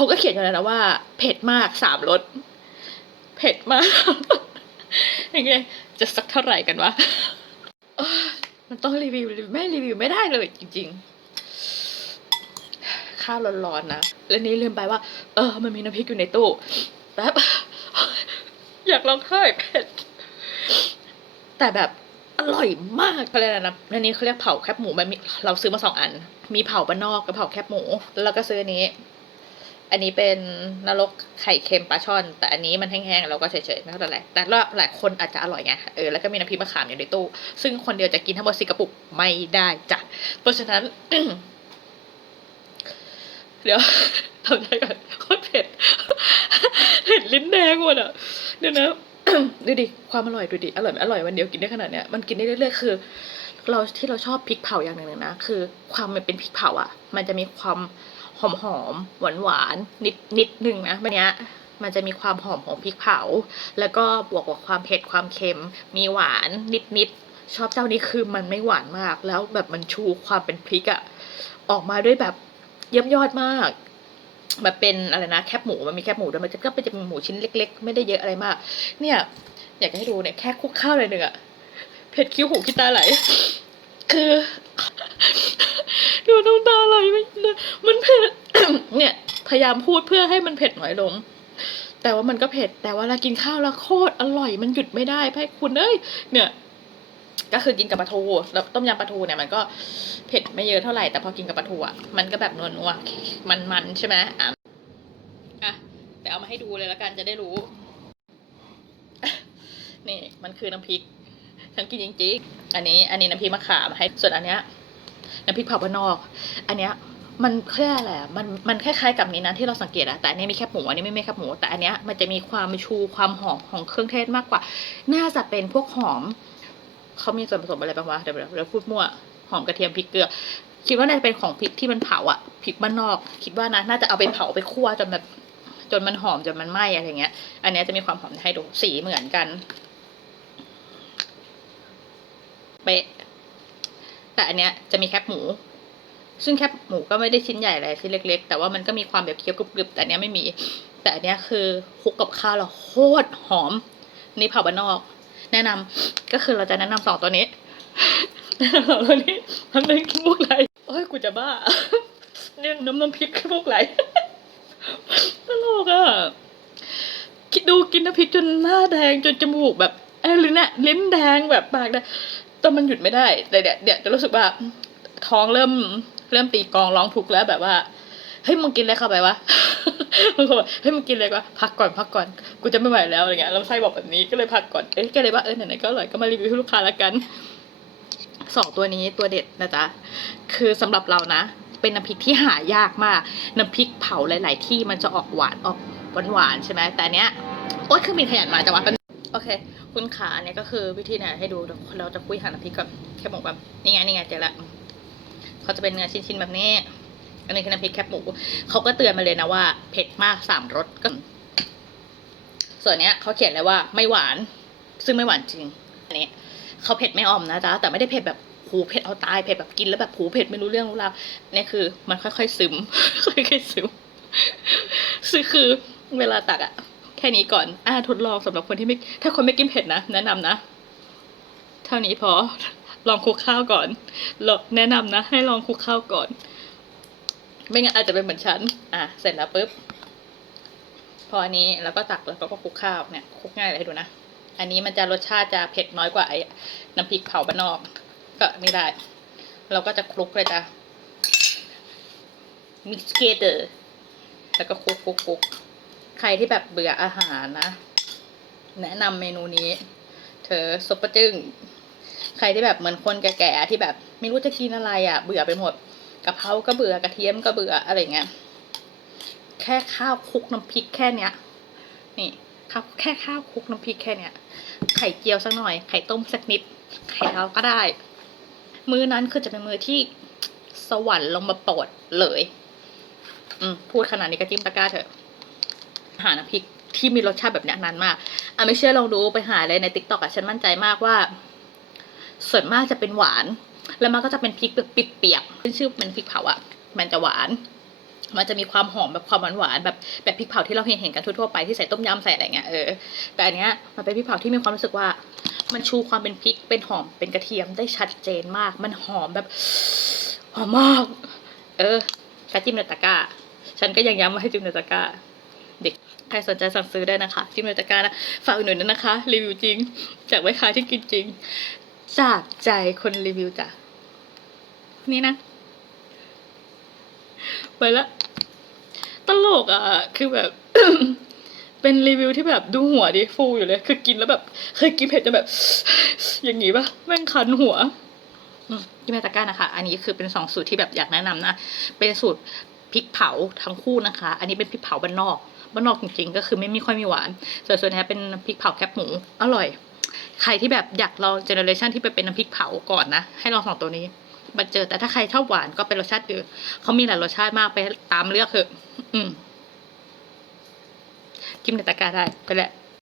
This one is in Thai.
เขาก็เขียนอยู่แล้วนะว่า เผ็ดมากสามรสเผ็ดมากยังไงจะสักเท่าไหร่กันวะมันต้องรีวิวไม่รีวิวไม่ได้เลยจริง ๆ ข้าวร้อนๆนะแล้วนี้ลืมไปว่า เออ มันมีน้ำพริกอยู่ในตู้แป๊บอยากลองเท่เผ็ดแต่แบบอร่อยมากเขาเรียกอะไรนะอันนี้เขาเรียกเผาแคบหมูมันมีเราซื้อมาสองอัน มีเผาบ้านนอกกับเผาแคบหมู แล้วก็ซื้อนี้ อันนี้เป็นนรกไข่เค็มปลาช่อน แต่อันนี้มันแห้งๆเราก็เฉยๆไม่เท่าไหร่แต่ละหลายคนอาจจะอร่อยไงเออแล้วก็มีน้ำพริกมะขามอยู่ในตู้ ซึ่งคนเดียวจะกินทั้งหมดสิกระปุกไม่ได้จ้ะเพราะฉะนั้น เดี๋ยวทำใจก่อนโคตรเผ็ดเผ็ดลิ้นแดงหมดอะเดี๋ยวนะดูดิความอร่อยดูดิอร่อยไหมอร่อยวันเดียวกินได้ขนาดเนี้ยมันกินได้เรื่อยๆคือ เราที่เราชอบพริกเผาอย่างหนึ่งนะคือ ความมันเป็นพริกเผาอะ มันจะมีความหอมหอมหวานหวานๆนิดนิดนึงนะมันเนี้ยมันจะมีความหอมของพริกเผา แล้วก็บวกกับความเผ็ดความเค็ม มีหวานนิดนิดๆชอบเจ้านี้คือมันไม่หวานมาก แล้วแบบมันชูความเป็นพริกอะออกมาด้วยแบบเยี่ยมยอดมากแบบเป็นอะไรนะแคบหมูมันมีแคบหมูด้วยมันจะก็เป็นจะเป็นหมูชิ้นเล็ก ๆ ไม่ได้เยอะอะไรมาก เนี่ย อยากจะให้ดูเนี่ยแค่คุกข้าวเลยหนึ่งอะเผ็ดคิ้วหูคิ้วตาไหล คือดูน้ำตาไหลไปเลยมันเผ็ดเนี่ยพยายามพูดเพื่อให้มันเผ็ดน้อยลง แต่ว่ามันก็เผ็ด แต่ว่าเรากินข้าวแล้วโคตรอร่อยมันหยุดไม่ได้พ่คุณเอ้ยเนี่ย ก็คือกินกับปลาทูแล้วต้มยำปลาทูเนี่ยมันก็เผ็ดไม่เยอะเท่าไหร่แต่พอกินกับปลาทูอะมันก็แบบนัวๆมันๆใช่ไหมอะอะแต่เอามาให้ดูเลยละกันจะได้รู้นี่มันคือน้ำพริก ฉันกินจริงๆ อันนี้อันนี้น้ำพริกมะขามให้ ส่วนอันเนี้ยน้ำพริกเผาบ้านนอก อันเนี้ยมันแค่อะไรอะมันมันคล้ายๆกับนี้นะที่เราสังเกตอะแต่อันนี้มีแคบหมูอันนี้ไม่มีแคบหมู แต่อันเนี้ยมันจะมีความชูความหอมของเครื่องเทศมากกว่า น่าจะเป็นพวกหอมเขามีส่วนผสมอะไรบ้างวะเดี๋ยวเดี๋ยวเดี๋ยวพูดมั่วหอมกระเทียมพริกเกลือ คิดว่าน่าจะเป็นของพริกที่มันเผาอะพริกบ้านนอก คิดว่านะน่าจะเอาไปเผาไปคั่วจนแบบจนมันหอมจนมันไหม้อะไรเงี้ย อันเนี้ยจะมีความหอมให้ดูสีเหมือนกัน เป๊ะ แต่อันเนี้ยจะมีแคบหมู ซึ่งแคบหมูก็ไม่ได้ชิ้นใหญ่อะไรที่เล็ก ๆ แต่ว่ามันก็มีความแบบเคี้ยวกรึบๆแต่อันเนี้ยไม่มี แต่อันเนี้ยคือคลุกกับข้าวแล้วโคตรหอม นี่เผาบ้านนอก แนะนำก็คือเราจะแนะนำสองตัวนี้แนะนำสองตัวนี้ทั้งนึงขี้มูกไหลโอ้ยกูจะบ้าเนี่ยน้ำน้ำพริกขี้มูกไหลตลกอะคิดดูกินน้ำพริกจนหน้าแดงจนจมูกแบบเออลิ้นเนี่ยลิ้นแดงแบบปากแดง แต่มันหยุดไม่ได้แต่เดี๋ยวเดี๋ยวจะรู้สึกว่าท้องเริ่มเริ่มตีกองร้องทุกข์แล้วแบบว่าเฮ้ยมึงกินอะไรเข้าไปวะมึงบอกเฮ้ยมึงกินอะไรวะพักก่อนพักก่อนกูจะไม่ไหวแล้วอะไรเงี้ยลำไส้บอกแบบนี้ก็เลยพักก่อนเอ๊ะก็เลยว่าเออไหนๆก็อร่อยก็มารีวิวให้ลูกค้าละกันสองตัวนี้ตัวเด็ดนะจ๊ะคือสำหรับเรานะ เป็นน้ำพริกที่หายากมาก น้ำพริกเผาหลาย ๆ ที่มันจะออกหวานออกหวานๆใช่ไหมแต่เนี้ยโอ๊ยเครื่องบินขยันมาจังวะ โอเค คุณขาเนี่ยก็คือวิธีไหนให้ดูเดี๋ยวเราจะคุยหาน้ำพริกก่อนแค่บอกแบบนี่ไงนี่ไงเจอละเขาจะเป็นเนื้อชิ้นๆแบบนี้ อันนี้คือน้ำพริกแคบหมูเขาก็เตือนมาเลยนะว่า เผ็ดมากสามรสก็ ส่วนเนี้ยเขาเขียนเลยว่าไม่หวาน ซึ่งไม่หวานจริง อันนี้เขาเผ็ดไม่อ่อมนะจ๊ะแต่ไม่ได้เผ็ดแบบหูเผ็ดเอาตายเผ็ดแบบกินแล้วแบบหูเผ็ดไม่รู้เรื่องรู้ราวเนี่ยคือ มันค่อยๆซึมค่อยๆซึมซึ่งคือเวลาตักอะ แค่นี้ก่อน อ่าทดลองสำหรับคนที่ไม่ ถ้าคนไม่กินเผ็ดนะ แนะนำนะ เท่านี้พอ ลองคลุกข้าวก่อนลองแนะนำนะ ให้ลองคลุกข้าวก่อน ไม่งั้นอาจจะเป็นเหมือนฉัน อะ เสร็จแล้วปุ๊บ พออันนี้แล้วก็ตักแล้วก็คลุกข้าวเนี่ยคลุกง่ายเลยให้ดูนะ อันนี้มันจะรสชาติจะเผ็ดน้อยกว่าไอ้น้ำพริกเผาบ้านนอก ก็นี่ได้ เราก็จะคลุกเลยจ้ะมิกซ์เกเตอร์แล้วก็คลุกคลุกคลุก ใครที่แบบเบื่ออาหารนะ แนะนำเมนูนี้ เธอซุปเปอร์จึ้งใครที่แบบเหมือนคนแก่ๆที่แบบ ไม่รู้จะกินอะไรอะ เบื่อไปหมดกะเพราก็เบื่อกระเทียมก็เบื่ออะไรเงี้ยแค่ข้าวคลุกน้ำพริกแค่เนี้ย นี่ข้าวแค่ข้าวคลุกน้ำพริกแค่เนี้ยไข่เจียวสักหน่อย ไข่ต้มสักนิด ไข่ดาวก็ได้ มื้อนั้นคือจะเป็นมื้อที่สวรรค์ลงมาโปรดเลย อืมพูดขนาดนี้ก็จิ้มตะกร้าเถอะ หารน้ำพริกที่มีรสชาติแบบนี้นานมากอะไม่เชื่อลองดูไปหาเลยในติ๊กต็อกอะฉันมั่นใจมากว่า ส่วนมากจะเป็นหวาน แล้วมันก็จะเป็นพริกเปียกๆขึ้นชื่อเป็นพริกเผาอะ มันจะหวาน มันจะมีความหอมแบบความหวานๆแบบแบบพริกเผาที่เราเห็นเห็นกันทั่วๆไปที่ใส่ต้มยำใส่อะไรเงี้ยเออแต่อันเนี้ยมันเป็นพริกเผาที่มีความรู้สึกว่า มันชูความเป็นพริกเป็นหอมเป็นกระเทียมได้ชัดเจนมาก มันหอมแบบหอมมาก เออถ้าจิ้มในตะกร้า ฉันก็ยังย้ำว่าให้จิ้มในตะกร้า ใครสนใจสั่งซื้อได้นะคะจิ้มในตะกร้านะฝากอุดหนุนด้วยนะคะ รีวิวจริง จากแม่ค้าที่กินจริง จากใจคนรีวิวจ้ะนี่นะไปละตลกอะ คือแบบ เป็นรีวิวที่แบบดูหัวดิฟูอยู่เลย คือกินแล้วแบบ เคยกินเผ็ดจะแบบ อย่างงี้ปะแม่งคันหัวอืมที่แม่ตะก้านะคะ อันนี้คือเป็นสองสูตรที่แบบอยากแนะนำนะ เป็นสูตร พริกเผาทั้งคู่นะคะ อันนี้เป็นพริกเผาบ้านนอกบ้านนอกจริงๆ ก็คือไม่มีค่อยมีหวาน ส่วนส่วนนี้เป็นพริกเผาแคบหมู อร่อย ใครที่แบบอยากลองเจเนอเรชันที่ไปเป็นน้ำพริกเผาก่อนนะ ให้ลองสองตัวนี้มาเจอ แต่ถ้าใครชอบหวานก็เป็นรสชาติอื่นเขามีหลายรสชาติมากไปตามเลือกเถอะ อืม กินในตะกร้าได้ไปแหละ